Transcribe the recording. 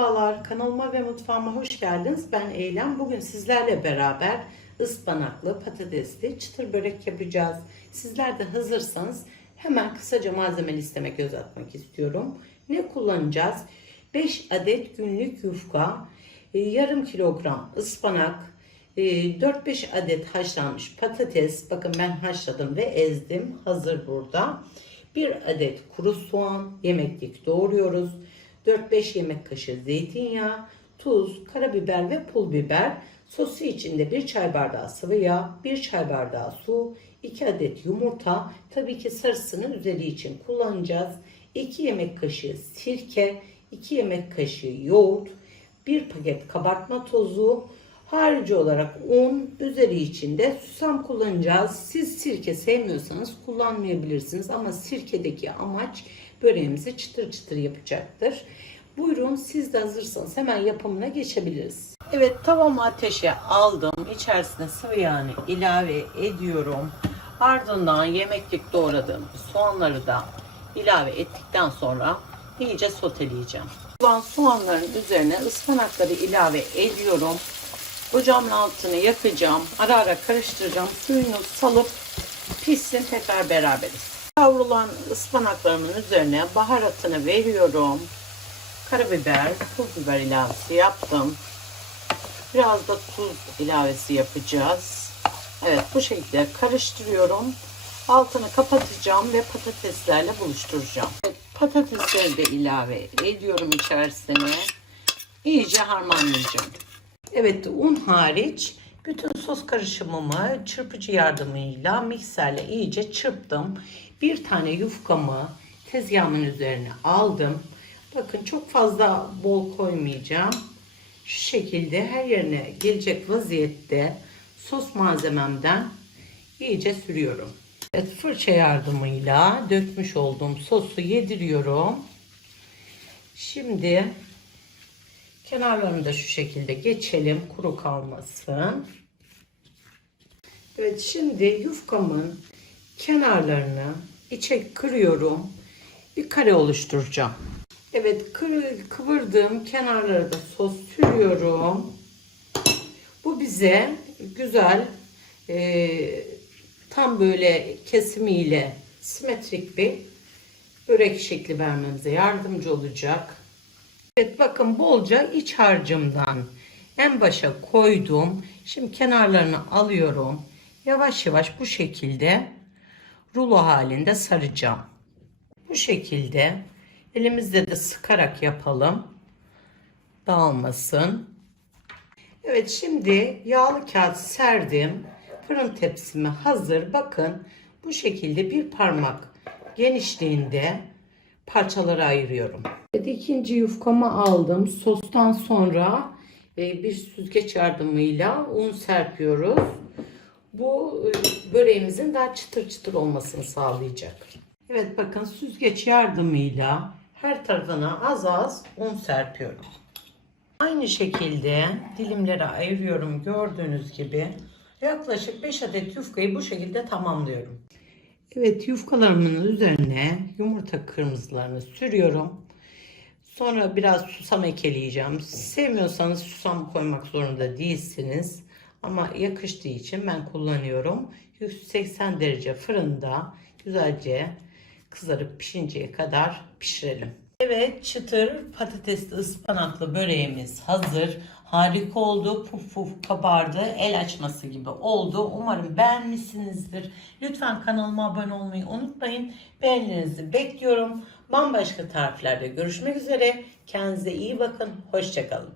Merhabalar, kanalıma ve mutfağıma hoş geldiniz. Ben Eylem. Bugün sizlerle beraber ıspanaklı, patatesli çıtır börek yapacağız. Sizler de hazırsanız hemen kısaca malzeme listeme göz atmak istiyorum. Ne kullanacağız? 5 adet günlük yufka, e, yarım kilogram ıspanak, e, 4-5 adet haşlanmış patates. Bakın ben haşladım ve ezdim. Hazır burada. 1 adet kuru soğan, yemeklik doğruyoruz. 4-5 yemek kaşığı zeytinyağı, tuz, karabiber ve pul biber. Sosu içinde 1 çay bardağı sıvı yağ, 1 çay bardağı su, 2 adet yumurta. Tabii ki sarısını üzeri için kullanacağız. 2 yemek kaşığı sirke, 2 yemek kaşığı yoğurt, 1 paket kabartma tozu, harici olarak un, üzeri içinde susam kullanacağız. Siz sirke sevmiyorsanız kullanmayabilirsiniz ama sirkedeki amaç böreğimizi çıtır çıtır yapacaktır. Buyurun siz de hazırsanız hemen yapımına geçebiliriz. Evet tavamı ateşe aldım. İçerisine sıvı yağını ilave ediyorum. Ardından yemeklik doğradığım soğanları da ilave ettikten sonra iyice soteleyeceğim. Olan soğanların üzerine ıspanakları ilave ediyorum. Ocağımın altını yakacağım. Ara ara karıştıracağım. Suyunu salıp pişsin tekrar beraberiz. Kavrulan ıspanaklarımın üzerine baharatını veriyorum. Karabiber, pul biber ilavesi yaptım. Biraz da tuz ilavesi yapacağız. Evet bu şekilde karıştırıyorum. Altını kapatacağım ve patateslerle buluşturacağım. Patatesleri de ilave ediyorum içerisine. İyice harmanlayacağım. Evet un hariç bütün sos karışımımı çırpıcı yardımıyla mikserle iyice çırptım. Bir tane yufkamı tezgahımın üzerine aldım. Bakın çok fazla bol koymayacağım. Şu şekilde her yerine gelecek vaziyette sos malzememden iyice sürüyorum. Evet fırça yardımıyla dökmüş olduğum sosu yediriyorum. Şimdi kenarlarını da şu şekilde geçelim kuru kalmasın. Evet şimdi yufkamın kenarlarını içe kırıyorum. Bir kare oluşturacağım. Evet kıvırdığım kenarları da sos sürüyorum. Bu bize güzel e, tam böyle kesimiyle simetrik bir börek şekli vermemize yardımcı olacak. Evet bakın bolca iç harcımdan en başa koydum. Şimdi kenarlarını alıyorum. Yavaş yavaş bu şekilde rulo halinde saracağım. Bu şekilde elimizde de sıkarak yapalım. Dağılmasın. Evet şimdi yağlı kağıt serdim. Fırın tepsime hazır. Bakın bu şekilde bir parmak genişliğinde parçalara ayırıyorum. Evet, ikinci yufkamı aldım. Sostan sonra e, bir süzgeç yardımıyla un serpiyoruz. Bu e, böreğimizin daha çıtır çıtır olmasını sağlayacak. Evet bakın süzgeç yardımıyla her tarafına az az un serpiyorum. Aynı şekilde dilimlere ayırıyorum gördüğünüz gibi. Yaklaşık 5 adet yufkayı bu şekilde tamamlıyorum. Evet yufkalarımın üzerine yumurta kırmızılarını sürüyorum. Sonra biraz susam ekleyeceğim. Sevmiyorsanız susam koymak zorunda değilsiniz. Ama yakıştığı için ben kullanıyorum. 180 derece fırında güzelce kızarıp pişinceye kadar pişirelim. Evet çıtır patatesli ıspanaklı böreğimiz hazır. Harika oldu. Puf puf kabardı. El açması gibi oldu. Umarım beğenmişsinizdir. Lütfen kanalıma abone olmayı unutmayın. Beğenilerinizi bekliyorum. Bambaşka tariflerde görüşmek üzere. Kendinize iyi bakın. Hoşçakalın.